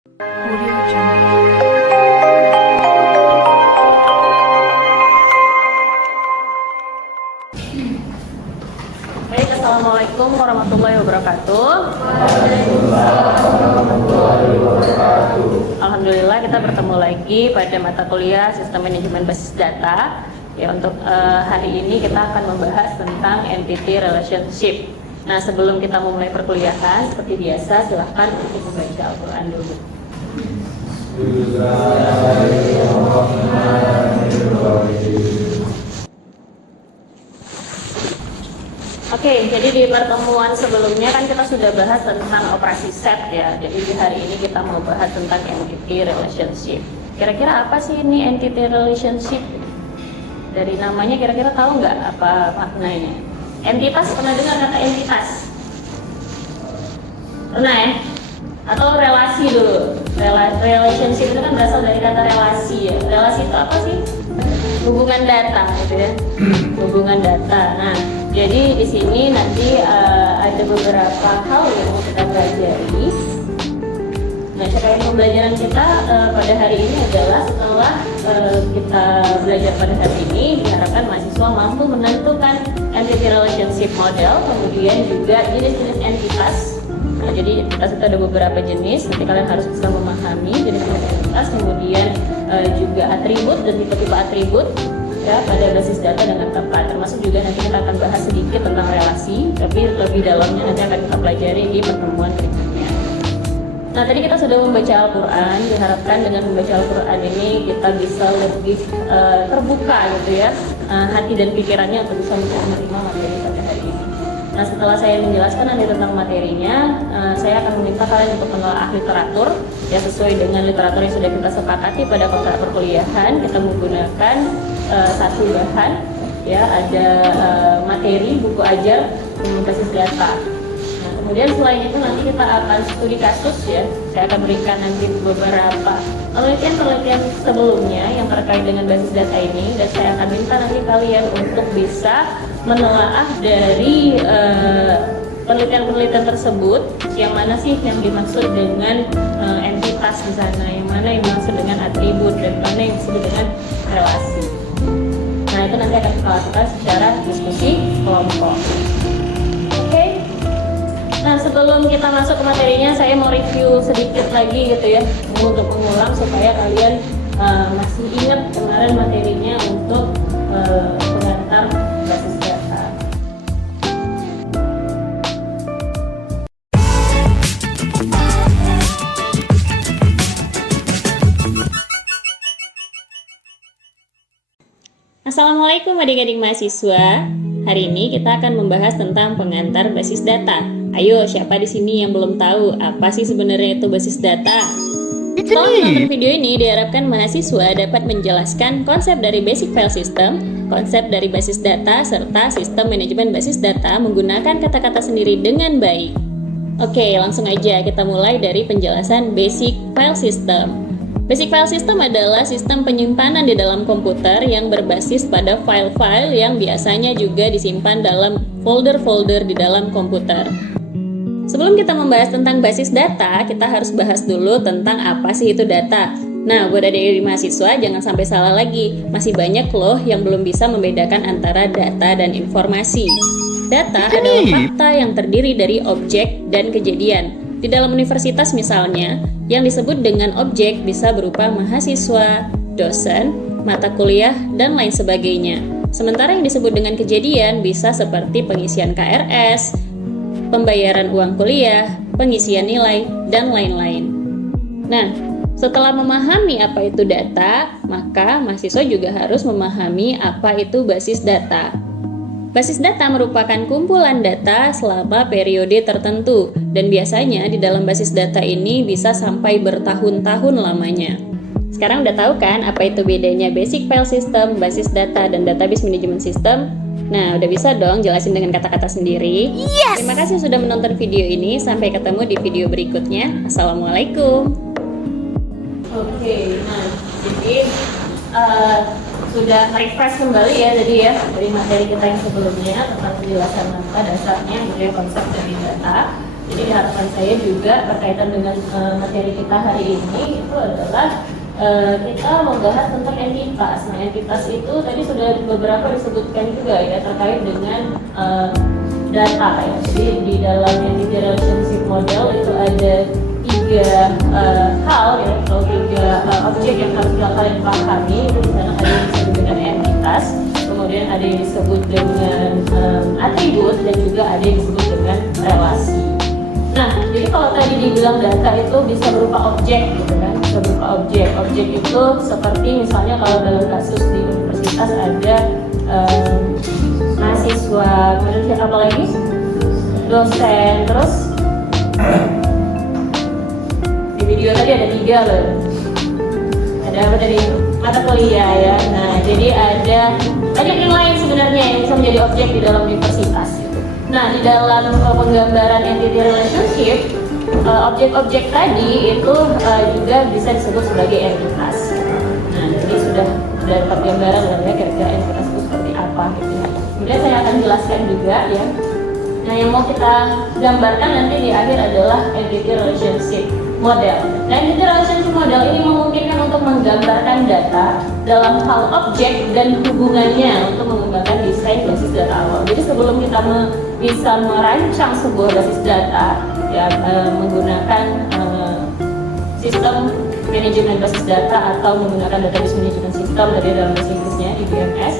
Audio Jungle. Baik, Assalamualaikum warahmatullahi wabarakatuh. Alhamdulillah kita bertemu lagi pada mata kuliah Sistem Manajemen Basis Data. Ya, untuk hari ini kita akan membahas tentang Entity Relationship. Nah, sebelum kita memulai perkuliahan, seperti biasa, silahkan untuk membaca Al-Quran dulu. Oke, jadi di pertemuan sebelumnya kan kita sudah bahas tentang operasi set ya. Jadi di hari ini kita mau bahas tentang entity relationship. Kira-kira apa sih ini entity relationship? Dari namanya kira-kira tahu nggak apa maknanya? Entitas, pernah dengar kata entitas? Pernah ya? Atau relasi dulu? Relationship itu kan berasal dari kata relasi ya. Relasi itu apa sih? Hubungan data gitu ya. Hubungan data. Nah, jadi di sini nanti ada beberapa hal yang mau kita pelajari. Nah, capaian pembelajaran kita pada hari ini adalah setelah kita belajar pada hari ini, diharapkan mahasiswa mampu menentukan entity relationship model, kemudian juga jenis-jenis entitas. Nah, jadi entitas itu ada beberapa jenis, nanti kalian harus bisa memahami jenis-jenis entitas, kemudian juga atribut dan tipe-tipe atribut ya pada basis data dengan tepat. Termasuk juga nanti kita akan bahas sedikit tentang relasi, tapi lebih dalamnya nanti akan kita pelajari di pertemuan berikutnya. Nah, tadi kita sudah membaca Al-Quran. Diharapkan dengan membaca Al-Quran ini kita bisa lebih terbuka gitu ya, hati dan pikirannya untuk bisa menerima materi pada hari ini. Nah, setelah saya menjelaskan nanti tentang materinya, saya akan meminta kalian untuk menelaah literatur ya, sesuai dengan literatur yang sudah kita sepakati pada kontrak perkuliahan. Kita menggunakan satu bahan ya, ada materi buku ajar basis data. Nah, kemudian selain itu nanti kita akan studi kasus ya. Saya akan berikan nanti beberapa penelitian sebelumnya yang terkait dengan basis data ini, dan saya akan minta nanti kalian untuk bisa menelaah dari penelitian-penelitian tersebut, yang mana sih yang dimaksud dengan entitas di sana, yang mana yang dimaksud dengan atribut, dan mana yang disebut dengan relasi. Nah, itu nanti akan kita lakukan secara diskusi kelompok. Oke. Nah, sebelum kita masuk ke materinya, saya mau review sedikit lagi gitu ya, untuk mengulang supaya kalian masih ingat kemarin materinya untuk pengantar basis data. Assalamualaikum adik-adik mahasiswa. Hari ini kita akan membahas tentang pengantar basis data. Ayo, siapa di sini yang belum tahu apa sih sebenarnya itu basis data? Setelah menonton video ini, diharapkan mahasiswa dapat menjelaskan konsep dari basic file system, konsep dari basis data, serta sistem manajemen basis data menggunakan kata-kata sendiri dengan baik. Oke, langsung aja kita mulai dari penjelasan basic file system. Basic file system adalah sistem penyimpanan di dalam komputer yang berbasis pada file-file yang biasanya juga disimpan dalam folder-folder di dalam komputer. Sebelum kita membahas tentang basis data, kita harus bahas dulu tentang apa sih itu data. Nah, buat adik-adik mahasiswa jangan sampai salah lagi. Masih banyak loh yang belum bisa membedakan antara data dan informasi. Data adalah fakta yang terdiri dari objek dan kejadian. Di dalam universitas misalnya, yang disebut dengan objek bisa berupa mahasiswa, dosen, mata kuliah, dan lain sebagainya. Sementara yang disebut dengan kejadian bisa seperti pengisian KRS, pembayaran uang kuliah, pengisian nilai, dan lain-lain. Nah, setelah memahami apa itu data, maka mahasiswa juga harus memahami apa itu basis data. Basis data merupakan kumpulan data selama periode tertentu, dan biasanya di dalam basis data ini bisa sampai bertahun-tahun lamanya. Sekarang udah tahu kan apa itu bedanya basic file system, basis data, dan database management system? Nah, udah bisa dong jelasin dengan kata-kata sendiri? Yes! Terima kasih sudah menonton video ini, sampai ketemu di video berikutnya. Assalamualaikum. Oke, nah jadi sudah refresh kembali ya jadi ya dari materi kita yang sebelumnya tentang penjelasan data dasarnya gitu ya, konsep dari data. Jadi harapan saya juga berkaitan dengan materi kita hari ini itu adalah kita membahas tentang entitas. Nah, entitas itu tadi sudah beberapa disebutkan juga ya terkait dengan data ya. Jadi di dalam entity relationship model itu ada tiga hal ya, atau tiga objek yang harus kalian pahami. Itu di sana ada yang disebut dengan entitas, kemudian ada yang disebut dengan atribut, dan juga ada yang disebut dengan relasi. Nah, jadi kalau tadi dibilang data itu bisa berupa objek gitu kan, bisa berupa objek. Objek itu seperti misalnya kalau dalam kasus di universitas ada mahasiswa, kemudian apa lagi? Dosen, terus di video tadi ada 3 loh. Ada apa tadi? Mata kuliah ya. Nah, jadi ada banyak yang lain sebenarnya yang bisa menjadi objek di dalam universitas gitu. Nah, di dalam penggambaran entity relationship, objek-objek tadi itu juga bisa disebut sebagai entitas. Nah, jadi sudah dapat gambaran ya kira-kira entitas itu seperti apa gitu ya. Kemudian saya akan jelaskan juga ya. Nah, yang mau kita gambarkan nanti di akhir adalah entity relationship model. Nah, entity relationship model ini memungkinkan untuk menggambarkan data dalam hal objek dan hubungannya untuk mengembangkan desain basis data awal. Jadi sebelum kita bisa merancang sebuah basis data ya menggunakan sistem manajemen basis data atau menggunakan database management system dari dalam bahasa Inggrisnya di DMS,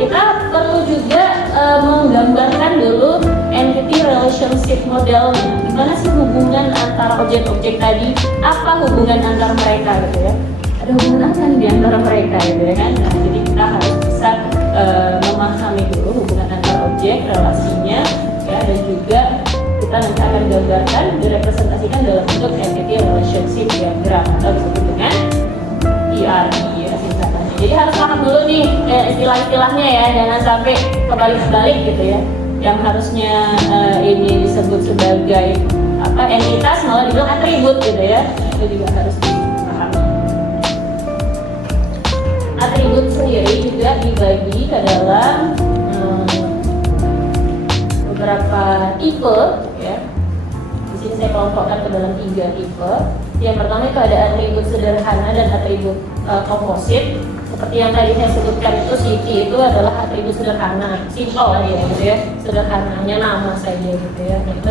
kita perlu juga menggambarkan dulu entity relationship modelnya. Gimana sih hubungan antara objek-objek tadi? Apa hubungan antara mereka gitu ya? Ada hubungan apa nih di antara mereka gitu ya kan? Nah, jadi kita harus bisa memahami dulu hubungan antara objek, relasinya ya, dan juga kita nanti akan gambarkan direpresentasikan dalam bentuk entity relationship diagram atau disebut dengan ERD ya singkatannya. Jadi harus paham dulu nih istilah-istilahnya ya, jangan sampai kebalik-balik gitu ya. Yang harusnya ini disebut sebagai apa entitas malah dibilang atribut gitu ya. Itu juga harus dipahami. Atribut sendiri juga dibagi ke dalam beberapa tipe ya. Di sini saya kelompokkan ke dalam 3 tipe. Yang pertama itu ada atribut sederhana dan atribut komposit. Seperti yang tadi saya sebutkan itu Siti itu adalah atribut sederhana, simple aja gitu ya, sederhananya nama saja gitu ya. Itu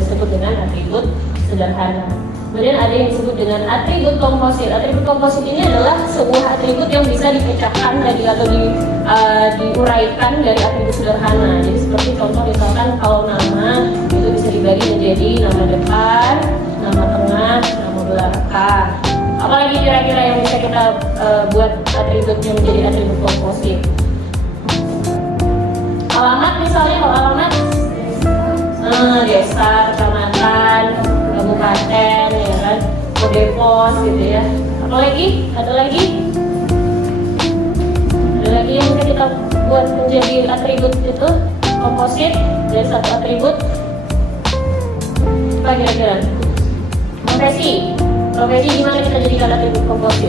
disebut dengan atribut sederhana. Kemudian ada yang disebut dengan atribut komposit. Atribut komposit ini adalah sebuah atribut yang bisa dipecahkan dari atau diuraikan dari atribut sederhana. Jadi seperti contoh misalkan kalau nama itu bisa dibagi menjadi nama depan, nama tengah, nama belakang. Apalagi kira-kira yang bisa kita buat atributnya menjadi atribut komposit. Alamat misalnya, kalau alamat desa, kecamatan, kabupaten, ya kan, kode pos gitu ya. Apalagi, ada lagi yang bisa kita buat menjadi atribut itu komposit dari satu atribut. Apa kira-kira? Profesi gimana kita jadikan atribut komposit?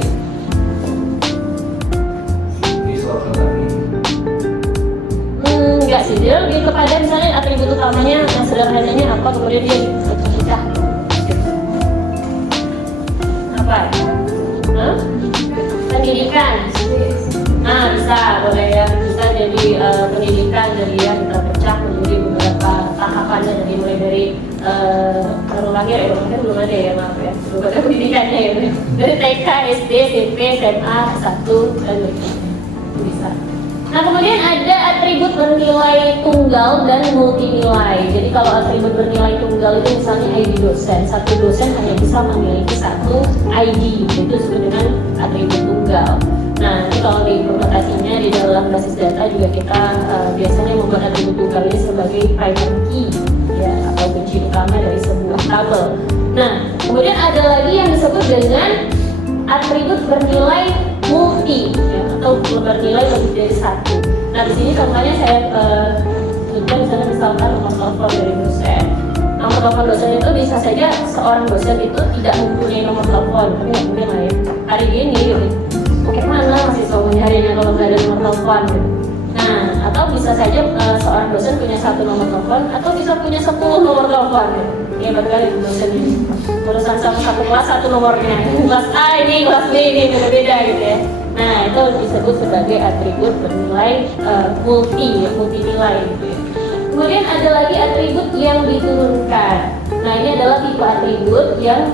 Enggak sih, dia lebih kepada misalnya atribut utamanya yang sederhananya apa, kemudian dia pecah. Apa? Pendidikan. Nah, bisa, boleh ya, bisa jadi pendidikan jadi ya kita pecah menjadi beberapa tahapannya, jadi mulai dari baru lahir belum ada ya, maaf ya, belum ada pendidikannya ya, dari TK, SD, SMP, SMA, 1 dan itu bisa. Nah, kemudian ada atribut bernilai tunggal dan multi nilai. Jadi kalau atribut bernilai tunggal itu misalnya ID dosen, satu dosen hanya bisa memiliki satu ID, itu disebut dengan atribut tunggal. Nah, ini kalau diimplementasinya di dalam basis data juga kita biasanya membuat atribut tunggal ini sebagai primary key ya, atau kunci utama dari sebuah tabel. Nah, kemudian ada lagi yang disebut dengan atribut bernilai multi ya, atau bernilai lebih dari satu. Nah, di sini contohnya saya tunjukkan misalkan nomor telepon dari dosen. Nomor telepon dosen itu bisa saja seorang dosen itu tidak mempunyai nomor telepon, tapi nggak mungkin lah ya. Hari ini gitu, mana mahasiswa mencarinya kalau nggak ada nomor telepon gitu. Nah, atau bisa saja seorang dosen punya satu nomor telepon atau bisa punya 10 nomor telepon. Ya barangkali dosen ini urusan sama satu kelas satu nomornya, kelas A ini, kelas B ini beda-beda gitu ya. Nah itu disebut sebagai atribut bernilai multi nilai gitu ya. Kemudian ada lagi atribut yang diturunkan. Nah ini adalah tipe atribut yang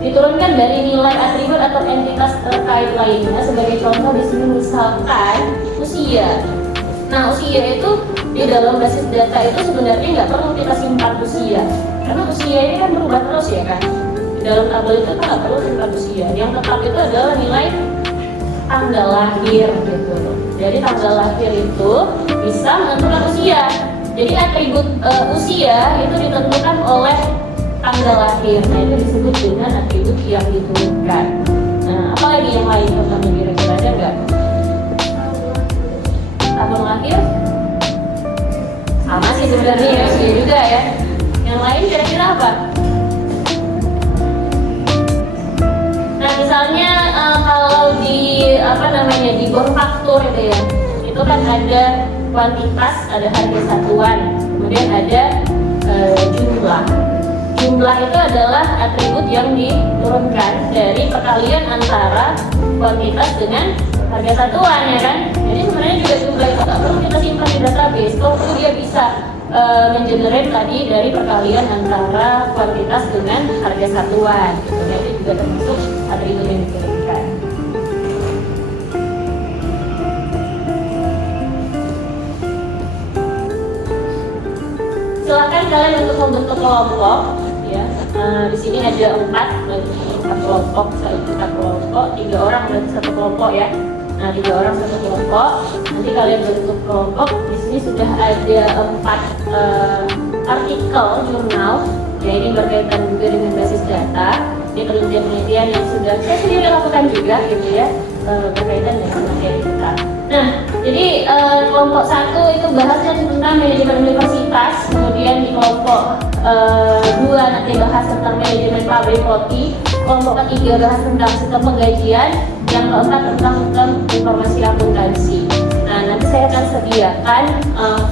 diturunkan dari nilai atribut atau entitas terkait lainnya. Sebagai contoh di sini misalkan usia. Nah usia itu di dalam basis data itu sebenarnya nggak perlu kita simpan usia, karena usia ini kan berubah terus ya kan. Di dalam tabel itu kan nggak perlu simpan usia. Yang tetap itu adalah nilai tanggal lahir gitu. Jadi tanggal lahir itu bisa menentukan usia. Jadi atribut usia itu ditentukan oleh tanggal lahir. Nah itu disebut dengan atribut yang diturunkan. Nah apalagi yang lain teman-teman kira-kira ada nggak? Tahun lahir sama sih sebenarnya ya, usia juga ya. Yang lain kira-kira apa? Nah misalnya kalau di di Borfaktur itu ya, itu kan ada kuantitas, ada harga satuan, kemudian ada jumlah. Jumlah itu adalah atribut yang diturunkan dari perkalian antara kuantitas dengan harga satuan ya kan. Jadi sebenarnya juga jumlah itu tak perlu kita simpan di database, kalau dia bisa mengenerate tadi dari perkalian antara kuantitas dengan harga satuan gitu. Itu juga termasuk atribut yang diturunkan. Silakan kalian untuk membentuk kelompok ya. Di sini ada 4 kelompok, kita kelompok 3 orang berarti satu kelompok ya. Nah 3 orang satu kelompok. Nanti kalian bentuk kelompok. Di sini sudah ada 4 artikel jurnal. Ya ini berkaitan juga dengan basis data. Ini penelitian-penelitian yang sudah saya sendiri lakukan juga gitu ya, berkaitan dengan materi kita. Nah, jadi kelompok 1 itu bahasnya tentang manajemen universitas, kemudian di kelompok 2 nanti bahas tentang manajemen pabrik roti, kelompok ketiga bahas tentang sistem penggajian, yang keempat tentang informasi akuntansi. Nah, nanti saya akan sediakan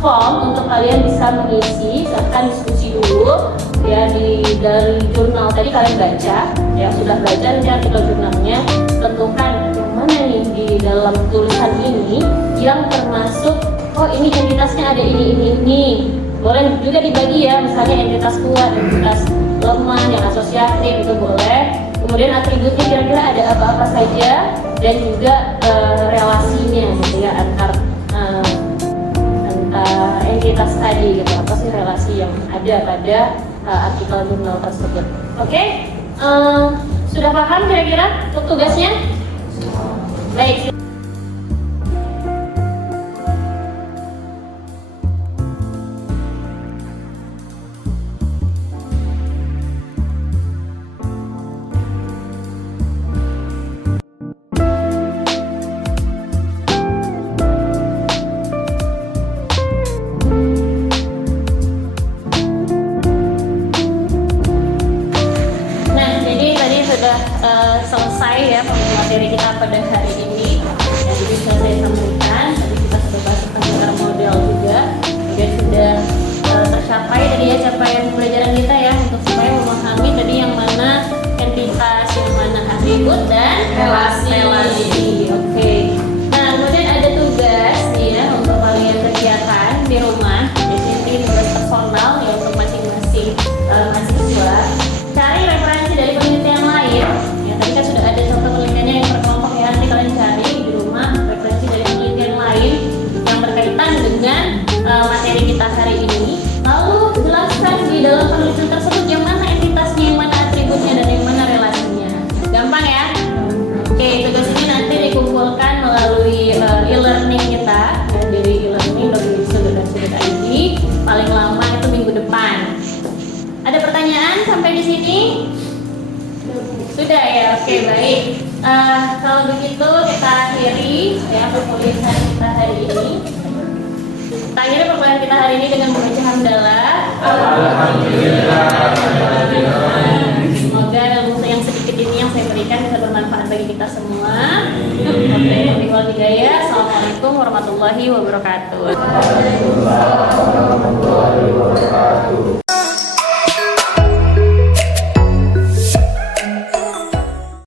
form untuk kalian bisa mengisi, silahkan diskusi dulu ya dari jurnal tadi kalian baca, yang sudah baca nanti artikel jurnalnya, tentukan yang mana nih di dalam tulisan ini yang termasuk oh ini entitasnya ada ini. Boleh juga dibagi ya, misalnya entitas kuat, entitas lemah, yang asosiatif itu boleh. Kemudian atributnya kira-kira ada apa-apa saja dan juga relasinya gitu ya antar entitas tadi gitu, apa sih relasi yang ada pada artikel jurnal tersebut. Oke? Sudah paham kira-kira untuk tugasnya? Baik. Selesai ya materi kita pada hari ini. Jadi bisa saya sampaikan, tadi kita sudah bahas tentang dasar model juga, kemudian sudah tercapai tadi ya capaian pembelajaran kita ya, untuk supaya memahami tadi yang mana entitas, yang mana atribut dan relasi. Oke. Nah kemudian ada tugas nih ya untuk kalian kegiatan di rumah. Di sini tugas personal ya untuk masing-masing mahasiswa. Cari referensi dari penelitian lain. Tadi kan sudah ada contoh penelitiannya yang berkelompok ya, nanti kalian cari di rumah referensi dari penelitian lain yang berkaitan dengan materi kita hari ini. Lalu jelaskan di dalam penelitian tersebut yang mana entitasnya, yang mana atributnya, dan yang mana relasinya. Gampang ya? Oke, tugas ini nanti dikumpulkan melalui e-learning kita ya, dari e-learning.sudut.id paling lama itu minggu depan. Ada pertanyaan sampai di sini? Sudah ya, oke baik. Kalau begitu kita akhiri ya perkuliahan kita hari ini. Kita akhiri perkuliahan kita hari ini dengan membaca hamdalah. Alhamdulillah. Semoga ilmu yang sedikit ini yang saya berikan bisa bermanfaat bagi kita semua. Assalamualaikum warahmatullahi wabarakatuh.